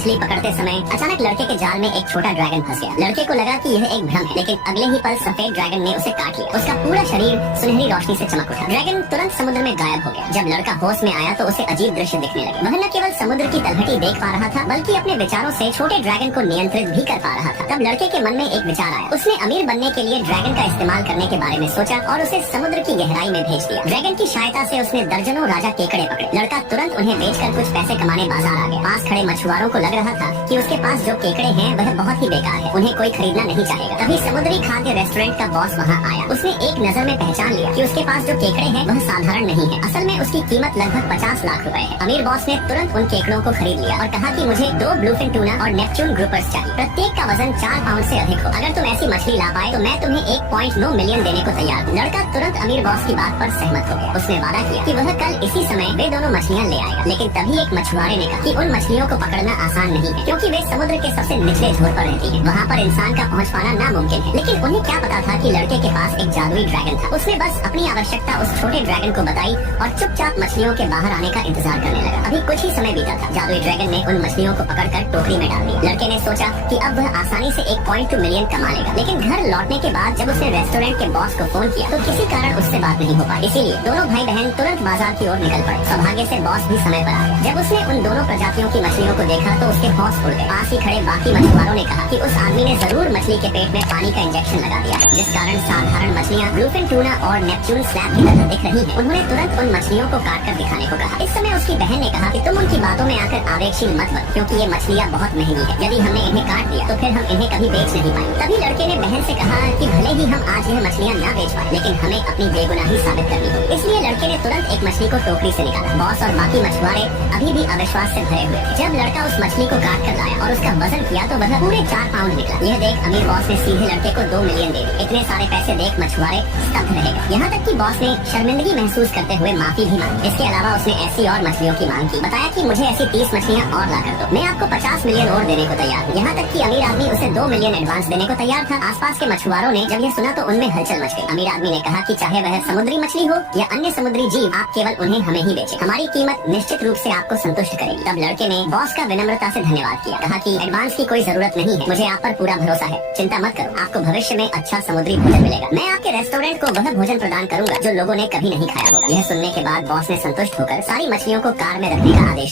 मछली पकड़ते समय अचानक लड़के के जाल में एक छोटा ड्रैगन फंस गया। लड़के को लगा कि यह एक भ्रम है, लेकिन अगले ही पल सफेद ड्रैगन ने उसे काट लिया। उसका पूरा शरीर सुनहरी रोशनी से चमक उठा। ड्रैगन तुरंत समुद्र में गायब हो गया। जब लड़का होश में आया तो उसे अजीब दृश्य दिखने लगे। वह न केवल समुद्र की तलहटी देख पा रहा था, बल्कि अपने विचारों से छोटे ड्रैगन को नियंत्रित भी कर पा रहा था। तब लड़के के मन में एक विचार आया। उसने अमीर बनने के लिए ड्रैगन का इस्तेमाल करने के बारे में सोचा और उसे समुद्र की गहराई में भेज दिया। ड्रैगन की सहायता से उसने दर्जनों राजा केकड़े पकड़े। लड़का तुरंत उन्हें बेचकर कुछ पैसे कमाने बाजार आ गया। पास खड़े मछुआरों को लग रहा था कि उसके पास जो केकड़े हैं वह बहुत ही बेकार है, उन्हें कोई खरीदना नहीं चाहेगा। तभी समुद्री खाद्य रेस्टोरेंट का बॉस वहाँ आया। उसने एक नजर में पहचान लिया कि उसके पास जो केकड़े हैं वह साधारण नहीं है। असल में उसकी कीमत लगभग 50 लाख रुपए है। अमीर बॉस ने तुरंत उन केकड़ों को खरीद लिया और कहा कि मुझे 2 ब्लूफिन टूना और नेपच्यून ग्रुपर्स चाहिए। प्रत्येक का वजन 4 पाउंड से अधिक हो। अगर तुम ऐसी मछली ला पाए तो मैं तुम्हें 1.9 मिलियन देने को तैयार हूँ। लड़का तुरंत अमीर बॉस की बात पर सहमत हो गया। उसने वादा किया कि वह कल इसी समय वे दोनों मछलियाँ ले आएगा। लेकिन तभी एक मछुआरे ने कहा कि उन मछलियों को पकड़ना आसान नहीं है, क्योंकि वे समुद्र के सबसे निचले छोर पर रहती हैं। वहाँ पर इंसान का पहुँच पाना नामुमकिन है। लेकिन उन्हें क्या पता था कि लड़के के पास एक जादुई ड्रैगन था। उसने बस अपनी आवश्यकता उस छोटे ड्रैगन को बताई और चुपचाप मछलियों के बाहर आने का इंतजार करने लगा। अभी कुछ ही समय बीता था। जादुई ड्रैगन ने उन मछलियों को पकड़कर टोकरी में डाल दिया। लड़के ने सोचा कि अब वह आसानी से 1.2 मिलियन कमा लेगा। लेकिन घर लौटने के बाद जब उसने रेस्टोरेंट के बॉस को फोन किया तो किसी कारण उससे बात नहीं हो पाई। इसीलिए दोनों भाई बहन तुरंत बाजार की ओर निकल पड़े। सौभाग्य से बॉस भी समय पर आ गया। जब उसने उन दोनों प्रजातियों की मछलियों को देखा तो उसके होश उड़ गए। पास ही खड़े बाकी मछुआरों ने कहा कि उस आदमी ने जरूर मछली के पेट में पानी का इंजेक्शन लगा दिया, जिस कारण साधारण मछलियाँ ब्लूफिन टूना और नेपच्यून स्लैब की तरह दिख रही हैं। उन्होंने तुरंत उन मछलियों को काट कर दिखाने को कहा। इस समय उसकी बहन ने कहा कि तुम उनकी बातों में आकर आवेगशील मत बनो, क्योंकि ये मछलियाँ बहुत महंगी है। यदि हमने इन्हें काट दिया तो फिर हम इन्हें कभी बेच नहीं पाएंगे। तभी लड़के ने बहन से कहा कि भले ही हम आज यह मछलियाँ न बेच पाए, लेकिन हमें अपनी बेगुनाही साबित करनी होगी। इसलिए लड़के ने तुरंत एक मछली को टोकरी से निकाला। बॉस और बाकी मछुआरे अभी भी अविश्वास से भरे हुए थे। जब लड़का उस मछली को काट कर लाया और उसका वजन किया तो वह पूरे 4 पाउंड निकला। यह देख अमीर बॉस ने सीधे लड़के को 2 मिलियन दे दिए। इतने सारे पैसे देख मछुआरे स्तब्ध रह गए। यहाँ तक कि बॉस ने शर्मिंदगी महसूस करते हुए माफी भी मांगी। इसके अलावा उसने ऐसी और मछलियों की मांग की। बताया कि मुझे ऐसी 30 मछलियाँ और ला कर दो, मैं आपको 50 मिलियन और देने को तैयार हूँ। यहाँ तक कि अमीर आदमी उसे 2 मिलियन एडवांस देने को तैयार था। आसपास के मछुआरों ने जब यह सुना तो उनमें हलचल मच गई। अमीर आदमी ने कहा कि चाहे वह समुद्री मछली हो या अन्य समुद्री जीव, आप केवल उन्हें हमें ही बेचें। हमारी कीमत निश्चित रूप से आपको संतुष्ट करेगी। तब लड़के ने बॉस का विनम्रता से धन्यवाद किया। कहा कि एडवांस की कोई जरूरत नहीं है, मुझे आप पर पूरा भरोसा है। चिंता मत करो, आपको भविष्य में अच्छा समुद्री भोजन मिलेगा। मैं आपके रेस्टोरेंट को वह भोजन प्रदान करूंगा जो लोगों ने कभी नहीं खाया होगा। यह सुनने के बाद बॉस ने संतुष्ट होकर सारी मछलियों को कार में रखने का आदेश